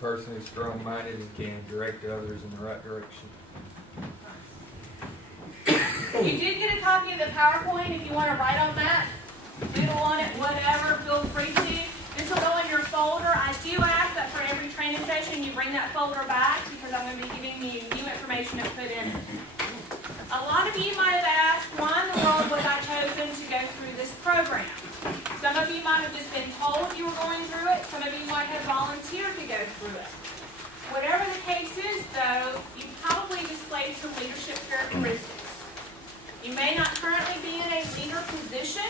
person who's strong-minded and can direct others in the right direction. You did get a copy of the PowerPoint. If you want to write on that, doodle on it, whatever, feel free to. This will go in your folder. I do ask that for every training session you bring that folder back because I'm going to be giving you new information to put in it. A lot of you might have asked, why in the world was I chosen to go through this program? Some of you might have just been told you were going through it. Some of you might have volunteered to go through it. Whatever the case is, though, you probably displayed some leadership characteristics. You may not currently be in a leader position.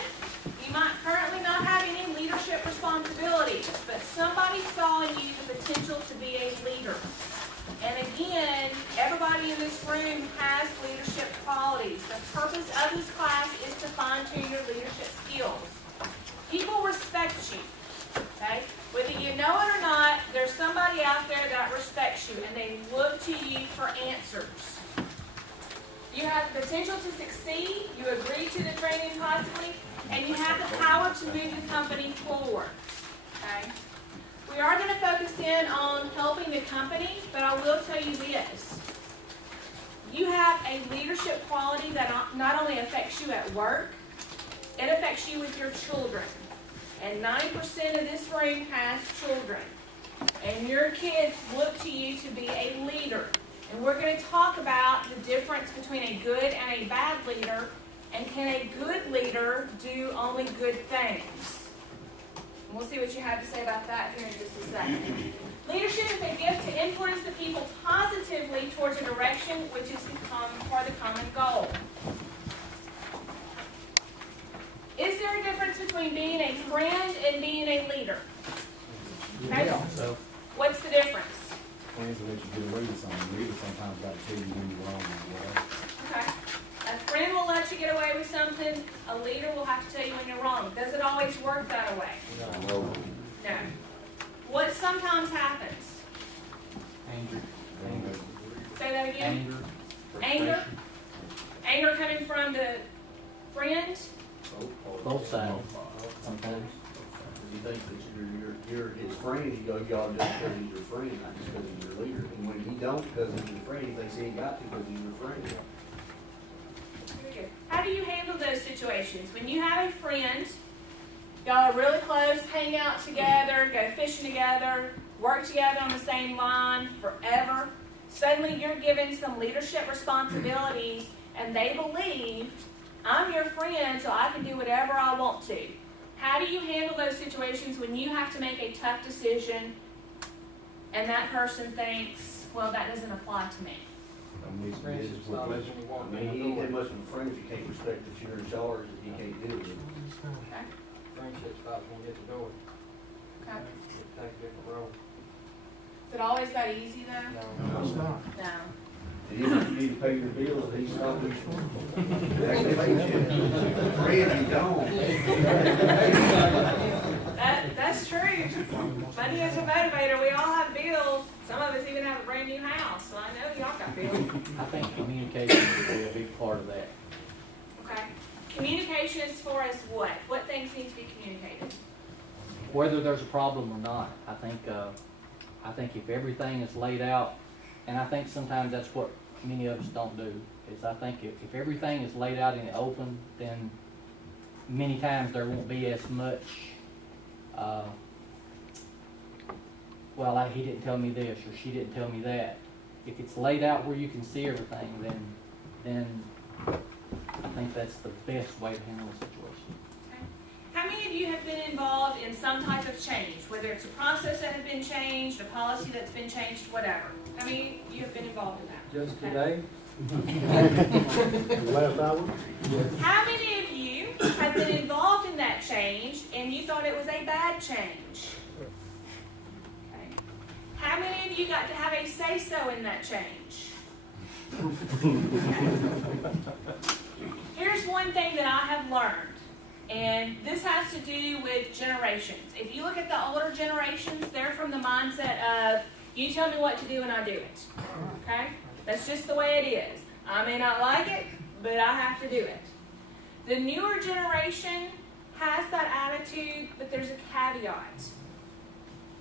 You might currently not have any leadership responsibilities, but somebody saw in you the potential to be a leader. And again, everybody in this room has leadership qualities. The purpose of this class is to fine-tune your leadership skills. People respect you, okay? Whether you know it or not, there's somebody out there that respects you, and they look to you for answers. You have the potential to succeed, you agree to the training possibly, and you have the power to move the company forward, okay? We are going to focus in on helping the company, but I will tell you this. You have a leadership quality that not only affects you at work, it affects you with your children. And 90% of this room has children. And your kids look to you to be a leader. And we're going to talk about the difference between a good and a bad leader, and can a good leader do only good things? And we'll see what you have to say about that here in just a second. Leadership is a gift to influence the people positively towards a direction which is for the common goal. Is there a difference between being a friend and being a leader? Okay? Yeah. So, What's the difference? friends will let you get away with something. Leaders sometimes got to tell you when you're wrong and you're right. Okay. A friend will let you get away with something. A leader will have to tell you when you're wrong. Does it always work that way? No. No. What sometimes happens? Anger. Say that again. Anger. Anger coming from the friend. Both sides. Sometimes. You think that you're his friend, you go, y'all just because he's your friend, not just because he's your leader. And when he don't because he's your friend, he thinks he ain't got to because he's your friend. Very good. How do you handle those situations? When you have a friend, y'all are really close, hang out together, go fishing together, work together on the same line forever. Suddenly you're given some leadership responsibilities and they believe, I'm your friend so I can do whatever I want to. How do you handle those situations when you have to make a tough decision and that person thinks, well, that doesn't apply to me? Friendship's not as you want. I mean, he ain't that much of a friend if you can't respect that you're in charge, that he can't deal with it. Okay. Friendship stops when you get the door. Okay. Take a different role. Is it always that easy though? No. It's not. No. And even if you need to pay your bills, he's stopping. Actually, pays you. Friend, you don't. That's true. Money is a motivator. We all have bills. Some of us even have a brand new house, so I know y'all got bills. I think communication would be a big part of that. Okay. Communication is for us what? What things need to be communicated? Whether there's a problem or not, I think if everything is laid out, and I think sometimes that's what many of us don't do, is I think if everything is laid out in the open, then many times there won't be as much, well, he didn't tell me this, or she didn't tell me that. If it's laid out where you can see everything, then I think that's the best way to handle a situation. Okay. How many of you have been involved in some type of change, whether it's a process that has been changed, a policy that's been changed, whatever? How many of you have been involved in that? Just Okay. today? Last hour? How many of you have been involved in that change and you thought it was a bad change? Okay. How many of you got to have a say-so in that change? Okay. Here's one thing that I have learned, and this has to do with generations. If you look at the older generations, they're from the mindset of, you tell me what to do and I do it. Okay? That's just the way it is. I may not like it, but I have to do it. The newer generation has that attitude, but there's a caveat.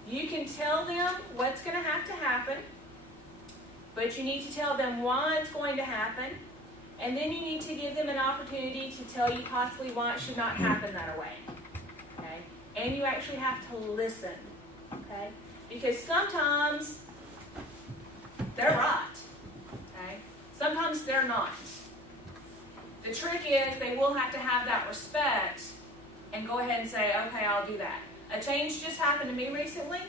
You can tell them what's gonna have to happen, but you need to tell them why it's going to happen, and then you need to give them an opportunity to tell you possibly why it should not happen that way, okay? And you actually have to listen, okay? Because sometimes they're right, okay? Sometimes they're not. The trick is they will have to have that respect and go ahead and say, okay, I'll do that. A change just happened to me recently.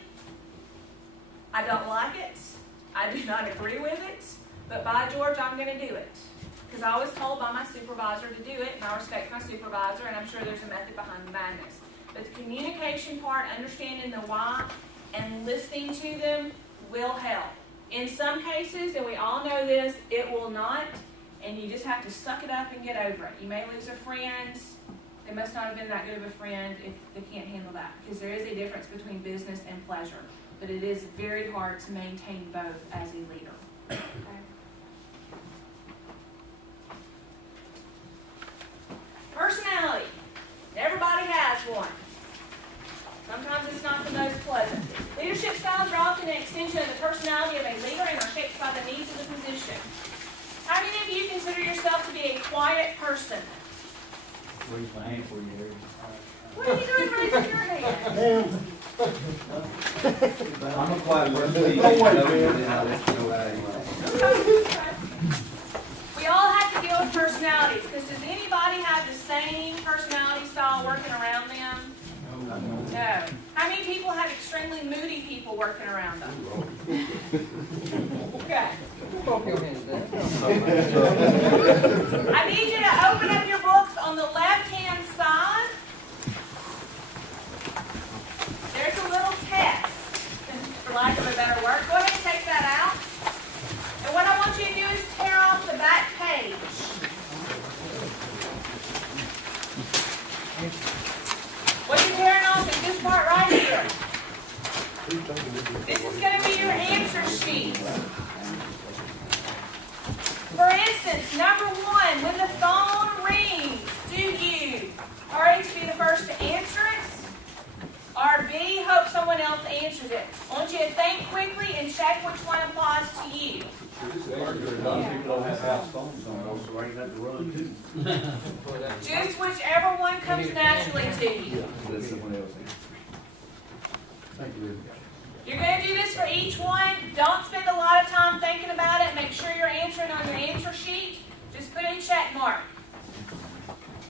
I don't like it. I do not agree with it. But by George, I'm going to do it. Because I was told by my supervisor to do it, and I respect my supervisor, and I'm sure there's a method behind the madness. But the communication part, understanding the why, and listening to them will help. In some cases, and we all know this, it will not, and you just have to suck it up and get over it. You may lose a friend. They must not have been that good of a friend if they can't handle that, because there is a difference between business and pleasure. But it is very hard to maintain both as a leader. Okay? Personality. Everybody has one. Sometimes it's not the most pleasant. Leadership styles are often an extension of the personality of a leader and are shaped by the needs of the position. How many of you consider yourself to be a quiet person? Raise my hand for you, Harry. What are you doing raising your hand? I'm a quiet person. Don't worry, We all have to deal with personalities, because does anybody have the same personality style working around them? No. How many people have extremely moody people working around them? Okay. I need you to open up your books on the left-hand side. There's a little test, for lack of a better word. Go ahead and take that out. And what I want you to do is tear off the back page. What you're tearing off is this part right here. This is going to be your answer sheet. For instance, number 1, when the phone rings, do you hurry to be the first to answer it? Or B, hope someone else answers it? I want you to think quickly and check which one applies to you. A lot of people don't have house phones on, those, so ain't nothing to run to. Just whichever one comes naturally to you. Let someone else answer. Thank you.